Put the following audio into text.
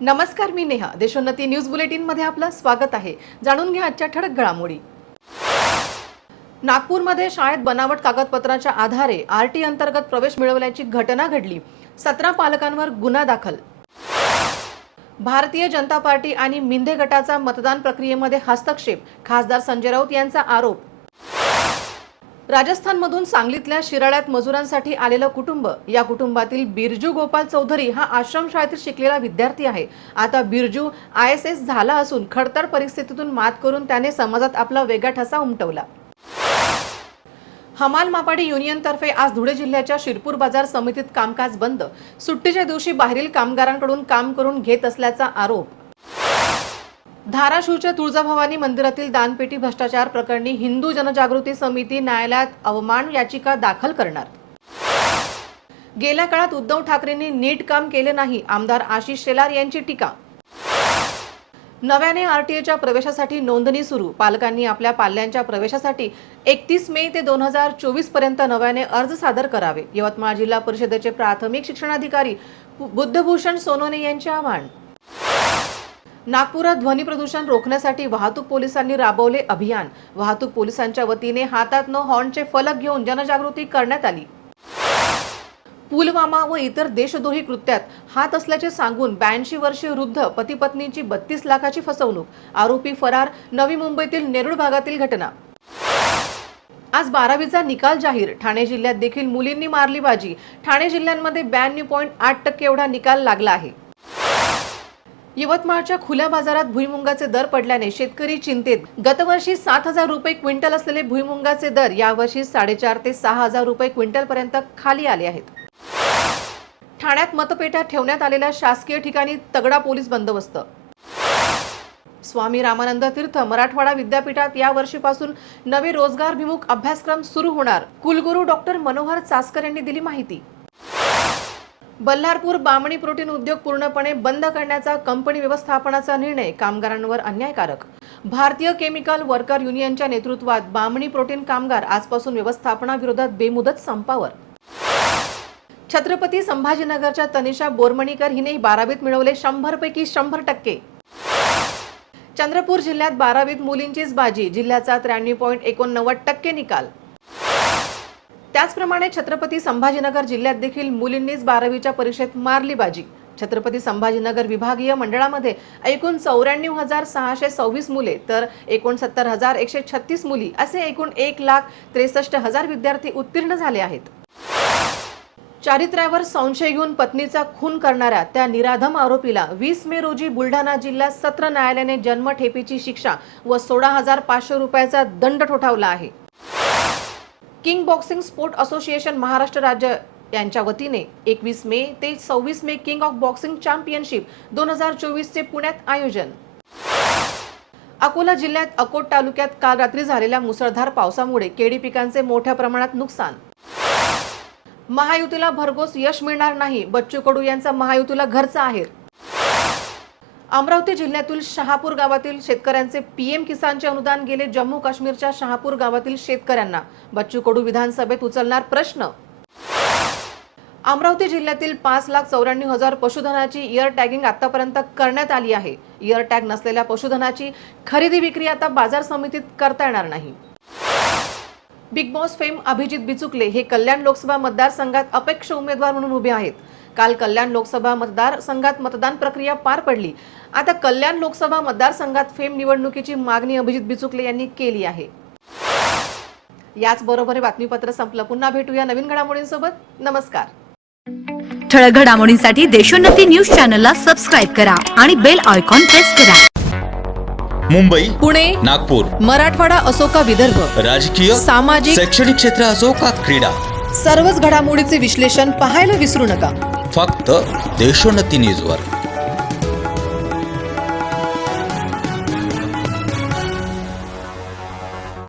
नमस्कार, मी Neha. Deshonnati news bulletin मध्ये आपलं स्वागत आहे. जाणून घ्या आजच्या ठळक घडामोडी. नागपूरमध्ये शाळेत बनावट कागदपत्रांच्या आधारे आरटी अंतर्गत प्रवेश मिळवल्याची घटना घडली. 17 पालकांवर गुन्हा दाखल. भारतीय जनता पार्टी आणि मिंधे गटाचा मतदान प्रक्रियेमध्ये हस्तक्षेप, खासदार संजय राऊत यांचा आरोप. राजस्थानमधून सांगलीतल्या शिराळ्यात मजुरांसाठी आलेलं कुटुंब. या कुटुंबातील बिरजू गोपाल चौधरी हा आश्रमशाळेतील शिकलेला विद्यार्थी आहे. आता बिरजू ISS झाला असून खडतर परिस्थितीतून मात करून त्याने समाजात आपला वेगळा ठसा उमटवला. हमाल मापाडी युनियनतर्फे आज धुळे जिल्ह्याच्या शिरपूर बाजार समितीत कामकाज बंद. सुट्टीच्या दिवशी बाहेरील कामगारांकडून काम करून घेत असल्याचा आरोप. धाराशिवच्या तुळजाभवानी मंदिरातील दानपेटी भ्रष्टाचार प्रकरणी हिंदू जनजागृती समिती न्यायालयात अवमान याचिका दाखल करणार. गेल्या काळात उद्धव ठाकरेंनी नीट काम केले नाही, आमदार आशिष शेलार यांची टीका. नव्याने RTA प्रवेशासाठी नोंदणी सुरू. पालकांनी आपल्या पाल्यांच्या प्रवेशासाठी 31 मे ते 2024 पर्यंत नव्याने अर्ज सादर करावे. यवतमाळ जिल्हा परिषदेचे प्राथमिक शिक्षणाधिकारी बुद्धभूषण सोनोने यांचे आवाहन. नागपुरात ध्वनी प्रदूषण रोखण्यासाठी वाहतूक पोलिसांनी राबवले अभियान. वाहतूक पोलिसांच्या वतीने हातात नो हॉर्नचे फलक घेऊन जनजागृती करण्यात आली. पुलवामा व इतर देशद्रोही कृत्यात हात असल्याचे सांगून 82 वर्षीय वृद्ध पती पत्नीची 32 लाखाची फसवणूक. आरोपी फरार. नवी मुंबईतील नेरूळ भागातील घटना. आज 12वीचा निकाल जाहीर. ठाणे जिल्ह्यात देखील मुलींनी मारली बाजी. ठाणे जिल्ह्यामध्ये 92.8% एवढा निकाल लागला आहे. यवतमाळच्या खुल्या बाजारात भुईमुंगाचे दर पडल्याने शेतकरी चिंतेत. गतवर्षी 7,000 रुपये क्विंटल असलेले भुईमुंगाचे दर यावर्षी 4,500 ते 6,000 रुपये क्विंटल पर्यंत खाली आले आहेत. ठाण्यात मतपेट्या ठेवण्यात आलेल्या शासकीय ठिकाणी तगडा पोलीस बंदोबस्त. स्वामी रामानंद तीर्थ मराठवाडा विद्यापीठात या वर्षीपासून नवे रोजगारभिमुख अभ्यासक्रम सुरू होणार. कुलगुरू डॉक्टर मनोहर चासकर यांनी दिली माहिती. बल्लारपूर बामणी प्रोटीन उद्योग पूर्णपणे बंद करण्याचा कंपनी व्यवस्थापनाचा निर्णय कामगारांवर अन्यायकारक. भारतीय केमिकल वर्कर युनियनच्या नेतृत्वात बामणी प्रोटीन कामगार आजपासून व्यवस्थापनाविरोधात बेमुदत संपावर. छत्रपती संभाजीनगरच्या तनिषा बोरमणीकर हिने 12वीत मिळवले 100 पैकी 100%. चंद्रपूर जिल्ह्यात 12वीत मुलींचीच बाजी. जिल्ह्याचा 93.89% निकाल. त्याचप्रमाणे छत्रपती संभाजीनगर जिल्ह्यात देखील मुलींनीच 12वीच्या परीक्षेत मारली बाजी. छत्रपती संभाजीनगर विभागीय मंडळामध्ये एकूण 94,626 मुले तर 69,136 मुली असे एकूण 1,63,000 विद्यार्थी उत्तीर्ण झाले आहेत. चारित्र्यावर संशय घेऊन पत्नीचा खून करणाऱ्या त्या निराधम आरोपीला 20 मे रोजी बुलढाणा जिल्हा सत्र न्यायालयाने जन्मठेपेची शिक्षा व 16,500 रुपयाचा दंड ठोठावला आहे. King boxing sport association Maharashtra राज्य यांच्या वतीने 21 मे ते 26 मे किंग ऑफ बॉक्सिंग चॅम्पियनशिप 2024 चे पुण्यात आयोजन. अकोला जिल्ह्यात अकोट तालुक्यात काल रात्री झालेल्या मुसळधार पावसामुळे केळी पिकांचे मोठ्या प्रमाणात नुकसान. महायुतीला भरघोस यश मिळणार नाही. बच्चू कडू यांचा महायुतीला घरचा आहेर. अमरावती जिल्ह्यातील शहापूर गावातील शेतकऱ्यांचे PM किसानचे अनुदान गेले जम्मू काश्मीरच्या शहापूर गावातील शेतकऱ्यांना. बच्चू कडू विधानसभेत उचलणार प्रश्न. अमरावती जिल्ह्यातील 5,94,000 पशुधनाची इयर टॅगिंग आतापर्यंत करण्यात आली आहे. इयर टॅग नसलेल्या पशुधनाची खरेदी विक्री आता बाजार समितीत करता येणार नाही. Big boss fame Abhijit Bichukale हे कल्याण लोकसभा मतदारसंघात अपेक्ष उमेदवार म्हणून उभे आहेत. काल कल्याण लोकसभा मतदारसंघात मतदान प्रक्रिया पार पडली. आता कल्याण लोकसभा मतदारसंघात फेम निवडणुकीची मागणी अभिजित बिचुकले यांनी केली आहे. याचबरोबर बातमीपत्र संपलं. पुन्हा भेटूया नवीन घडामोडींसोबत. नमस्कार. ठळक घडामोडींसाठी देशोन्नती न्यूज चॅनलला सबस्क्राईब करा आणि बेल आयकॉन प्रेस करा. मुंबई, पुणे, नागपूर, मराठवाडा असो का विदर्भ, राजकीय, सामाजिक, शैक्षणिक क्षेत्र असो का क्रीडा, सर्वच घडामोडीचे विश्लेषण पाहायला विसरू नका. फक्त देशोन्नती न्यूजवर.